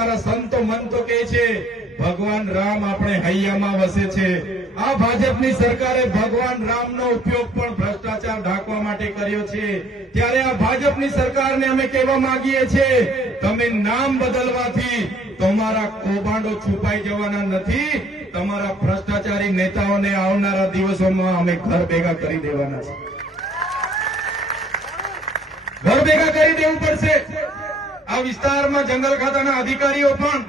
અમારા સંતો મંતો કહે છે ભગવાન રામ આપણે હૈયામાં વસે છે। આ ભાજપની સરકારે ભગવાન રામનો ઉપયોગ પણ ભ્રષ્ટાચાર ઢાંકવા માટે કર્યો છે। ત્યારે આ ભાજપની સરકારને અમે કહેવા માંગીએ છીએ તમે નામ બદલવાથી તમારા કૌભાંડો છુપાઈ જવાના નથી। તમારા ભ્રષ્ટાચારી નેતાઓને આવનારા દિવસોમાં અમે ઘર ભેગા કરી દેવાના છે, ઘર ભેગા કરી દેવું પડશે। આ વિસ્તારમાં જંગલ ખાતાના અધિકારીઓ પણ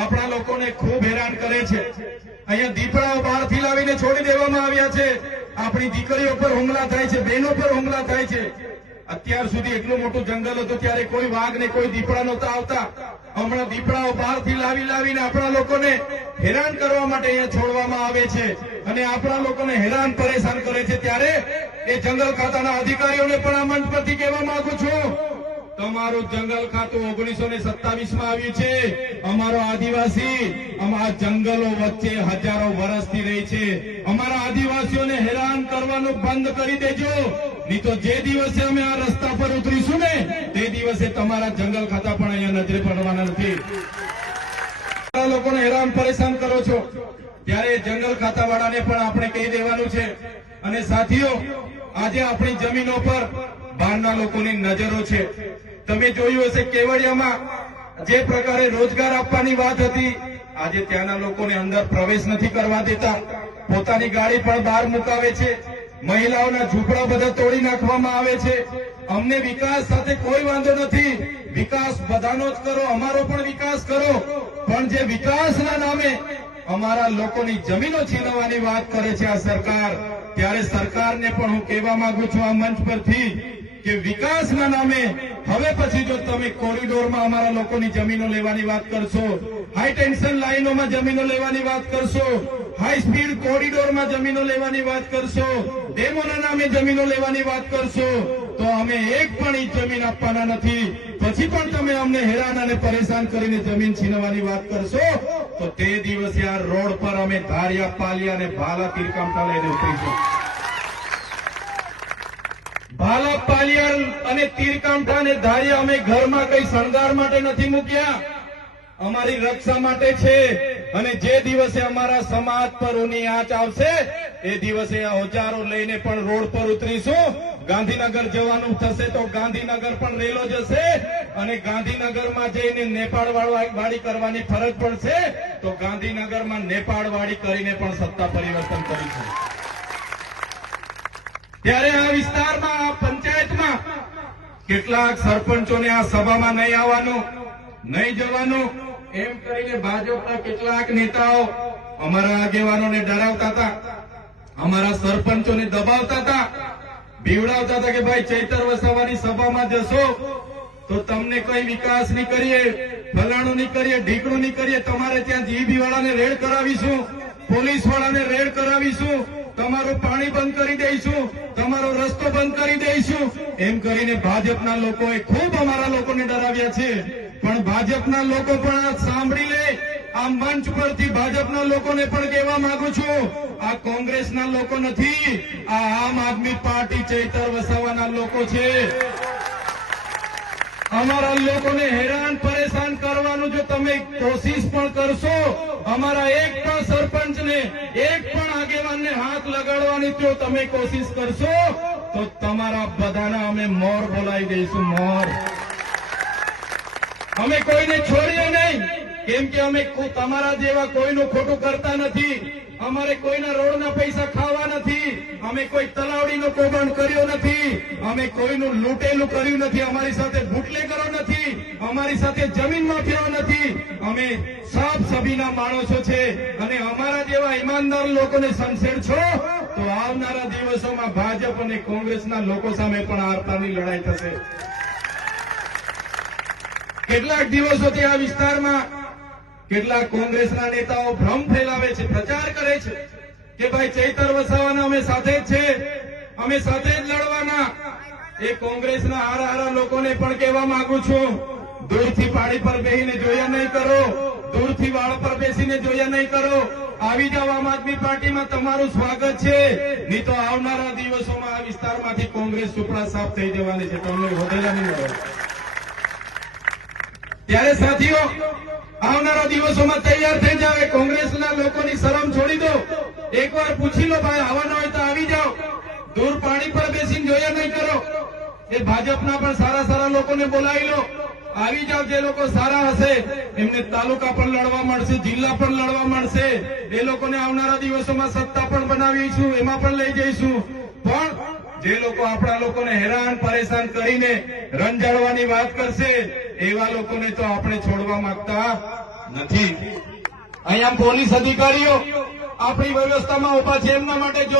આપણા લોકોને ખૂબ હેરાન કરે છે। અહીંયા દીપડાઓ બહારથી લાવીને છોડી દેવામાં આવ્યા છે। આપણી દીકરીઓ પર હુમલા થાય છે, બહેનો પર હુમલા થાય છે। અત્યાર સુધી એટલું મોટું જંગલ હતું ત્યારે કોઈ વાઘ ને કોઈ દીપડા નહોતા આવતા। હમણાં દીપડાઓ બહારથી લાવીને આપણા લોકોને હેરાન કરવા માટે અહીંયા છોડવામાં આવે છે અને આપણા લોકોને હેરાન પરેશાન કરે છે। ત્યારે એ જંગલ ખાતાના અધિકારીઓને પણ આ મંચ પરથી કહેવા માંગુ છું તમારું જંગલ ખાતું 1927માં આવ્યું છે। અમારો આદિવાસી અમારા જંગલો વચ્ચે હજારો વર્ષથી રહી છે। અમારા આદિવાસીઓને હેરાન કરવાનું બંધ કરી દેજો, નહીં તો જે દિવસે અમે આ રસ્તા પર ઉતરીશું ને તે દિવસે તમારા જંગલ ખાતા પણ અહીંયા નજરે પડવાના નથી। લોકોને હેરાન પરેશાન કરો છો ત્યારે જંગલ ખાતાવાળાને પણ આપણે કહી દેવાનું છે। અને સાથીઓ, આજે આપણી જમીનો પર બહારના લોકોની નજરો છે। તમે જોયું હશે કેવડિયામાં જે પ્રકારે રોજગાર આપવાની વાત હતી, આજે ત્યાંના લોકોને અંદર પ્રવેશ નથી કરવા દેતા। પોતાની ગાડી પણ બહાર મુકાવે છે। મહિલાઓના ઝૂંપડા બધા તોડી નાખવામાં આવે છે। અમને વિકાસ સાથે કોઈ વાંધો નથી, વિકાસ બધાનો જ કરો, અમારો પણ વિકાસ કરો, પણ જે વિકાસના નામે અમારા લોકોની જમીનો છીનવવાની વાત કરે છે આ સરકાર, ત્યારે સરકારને પણ હું કહેવા માંગુ છું આ મંચ પરથી કે વિકાસના નામે હવે પછી જો તમે કોરિડોરમાં અમારા લોકોની જમીનો લેવાની વાત કરશો, હાઈ ટેન્શન લાઈનોમાં જમીનો લેવાની વાત કરશો, હાઈ સ્પીડ કોરિડોરમાં જમીનો લેવાની વાત કરશો, ડેમોના નામે જમીનો લેવાની વાત કરશો, તો અમે એક પણ ઇંચ જમીન આપવાના નથી। પછી પણ તમે અમને હેરાન અને પરેશાન કરીને જમીન છીનવવાની વાત કરશો તો તે દિવસે આ રોડ પર અમે ધારિયા, પાલિયા અને ભાલા તીરકામઠા લઈને ઉતરીશું। ભાલા, પાલિયા અને તીરકામઠા અને ધારિયા અમે ઘરમાં કઈ શણગાર માટે નથી મૂક્યા, અમારી રક્ષા માટે છે। અને જે દિવસે અમારા સમાજ પર ઊની આંચ આવશે એ દિવસે આ ઓજારો લઈને પણ રોડ પર ઉતરીશું। ગાંધીનગર જવાનું થશે તો ગાંધીનગર પણ રેલો જશે અને ગાંધીનગરમાં જઈને નેપાળ વાળી કરવાની ફરજ પડશે તો ગાંધીનગરમાં નેપાળ વાળી કરીને પણ સત્તા પરિવર્તન કરીશું। ત્યારે આ વિસ્તારમાં, આ પંચાયતમાં કેટલાક સરપંચોને આ સભામાં નહીં આવવાનું, નહીં જવાનું એમ કરીને ભાજપના કેટલાક નેતાઓ અમારા આગેવાનોને ડરાવતા હતા, અમારા સરપંચોને દબાવતા હતા, બીવડાવતા હતા કે ભાઈ ચૈતર વસાવાની સભામાં જશો તો તમને કઈ વિકાસ નહીં કરીએ, ફલાણું નહીં કરીએ, ઢીકણું નહીં કરીએ, તમારે ત્યાં જીબી વાળાને રેડ કરાવીશું, પોલીસ વાળાને રેડ કરાવીશું, તમારું પાણી બંધ કરી દઈશું, તમારો રસ્તો બંધ કરી દઈશું, એમ કરીને ભાજપના લોકોએ ખૂબ અમારા લોકોને ડરાવ્યા છે। પણ ભાજપના લોકો પણ આ સાંભળી લે। આ મંચ પરથી ભાજપના લોકોને પણ કહેવા માંગુ છું આ કોંગ્રેસના લોકો નથી, આ આમ આદમી પાર્ટી ચૈતર વસાવાના લોકો છે। અમારા લોકોને હેરાન પરેશાન કરવાનું જો તમે કોશિશ પણ કરશો, અમારા એક પણ સરપંચને, એક પણ આગેવાનને હાથ લગાડવાની જો તમે કોશિશ કરશો તો તમારા બધાના અમે મોર બોલાવી દઈશું, મોર। અમે કોઈને છોડીએ નહીં, કેમ કે અમે તમારા જેવા કોઈનું ખોટું કરતા નથી। અમારે કોઈના રોડના પૈસા ખાવા નથી, અમે કોઈ તલાવડીનો કૌભાંડ કર્યો નથી, અમે કોઈનું લૂંટેલું કર્યું નથી, અમારી સાથે બુટલેગરો નથી, અમારી સાથે જમીન માફિયાઓ નથી, અમે સાફ સભીના માણસો છે। અને અમારા જેવા ઈમાનદાર લોકોને સંશેડશો તો આવનારા દિવસોમાં ભાજપ અને કોંગ્રેસના લોકો સામે પણ આરપારની લડાઈ થશે। કેટલાક દિવસોથી આ વિસ્તારમાં કેટલાક કોંગ્રેસના નેતાઓ ભ્રમ ફેલાવે છે, પ્રચાર કરે છે કે ભાઈ ચૈતર વસાવાના અમે સાથે જ છે, અમે સાથે જ લડવાના। એ કોંગ્રેસના હારા લોકોને પણ કહેવા માંગુ છું દૂરથી પાડી પર બેસીને જોયા નહીં કરો, દૂરથી વાળ પર બેસીને જોયા નહીં કરો, આવી જાવ આમ આદમી પાર્ટીમાં, તમારું સ્વાગત છે। નહીં તો આવનારા દિવસોમાં આ વિસ્તારમાંથી કોંગ્રેસ સુપડા સાફ થઈ જવાની છે, તમને વધેલા નહીં મળે। ત્યારે સાથીઓ આવનારા દિવસોમાં તૈયાર થઈ જાવ. કોંગ્રેસના લોકોની શરમ છોડી દો. એકવાર પૂછી લો ભાઈ, આવવાના હોય તો આવી જાઓ. દૂર પાણી પર બેસીને જોયા નહીં કરો. એ ભાજપના પણ સારા સારા લોકોને બોલાવી લો. આવી જાવ. જે લોકો સારા હશે એમને તાલુકા પણ લડવા મળશે, જિલ્લા પણ લડવા મળશે. એ લોકોને આવનારા દિવસોમાં સત્તા પણ બનાવીશું, એમાં પણ લઈ જઈશું. પણ જે લોકો આપણા લોકોને હેરાન પરેશાન કરીને રંજાડવાની વાત કરશે એવા લોકોને તો આપણે છોડવા માંગતા નથી. અહીંયા પોલીસ અધિકારીઓ આપણી વ્યવસ્થામાં ઉભા છે, એમના માટે જોર